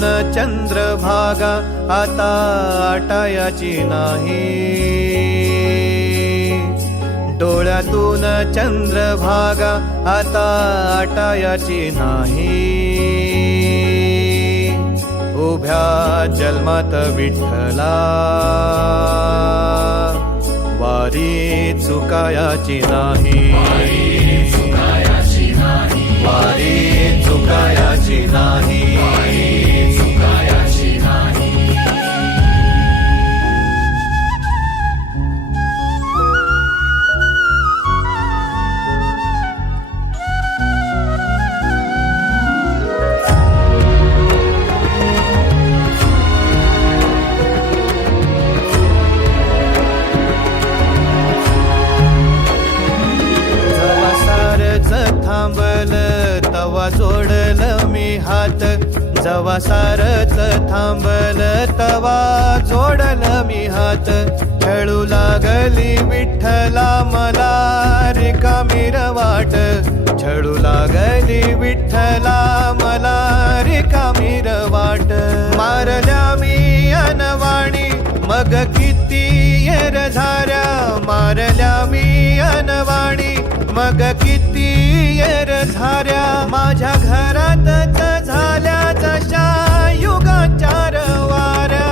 डोळ्यातून चंद्रभागा आता आटायाची नाही, डोळ्यातून चंद्रभागा आता आटायाची नाही. उभ्या जन्मात विठ्ठला वारी चुकायाची नाही, वारी चुकायाची नाही, वारी चुकायाची नाही. थांबल तवा जोडल मी हात, जवा सारच थांबल तवा जोडल मी हात. खेळू लागली विठ्ठला मला रिकामी वाट, छळू लागली विठ्ठला मला रिकामी वाट. मारल्या मी अनवाणी मग किती येर झाऱ्या, मारल्या मी अनवाणी मग किती येर झाऱ्या. माझ्या घरातच झाल्या जशा युगाचार वाऱ्या.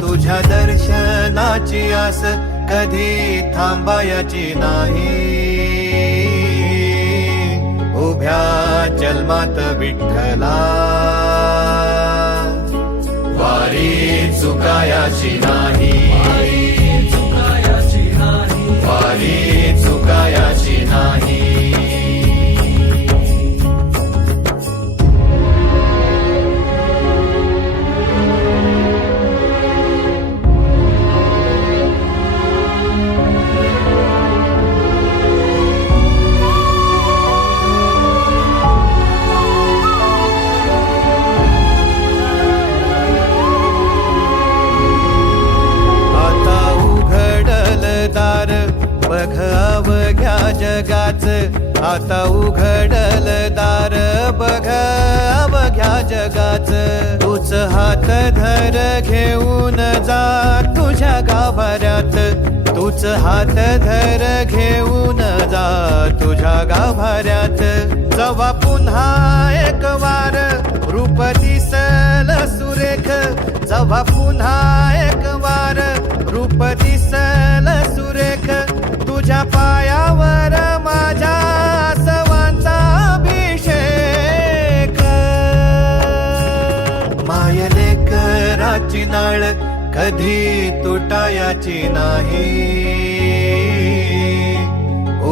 तुझ्या दर्शनाची आस कधी थांबायची नाही, उभ्या जन्मात विठ्ठला वारी चुकायाची नाही, वारी चुकायाची नाही. बघ अवघ्या जगाच, आता उघडल दार बघ अवघ्या जगाच. तूच हात धर घेऊन जा तुझ्या गाभाऱ्यात, तूच हात धर घेऊन जा तुझ्या गाभाऱ्यात. जवा पुन्हा एक वार रूप दिसल सुरेख, जवा पुन्हा एक वार रूप दिसल सुरेख. तुझ्या पायावर माझ्या आसवांचा अभिषेक. मायलेकराची नाळ कधी तुटायाची नाही,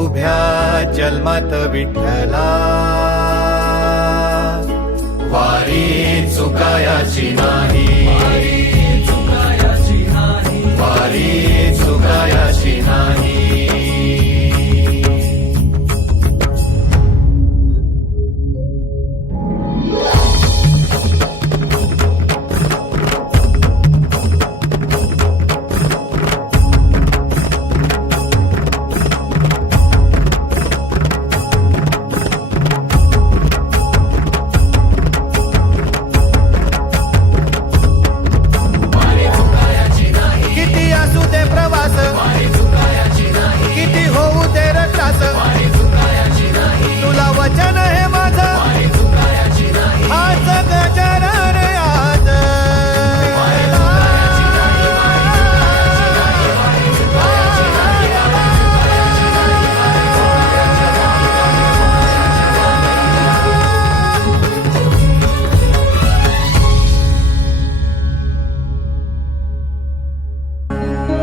उभ्या जन्मात विठ्ठला वारी चुकायाची नाही.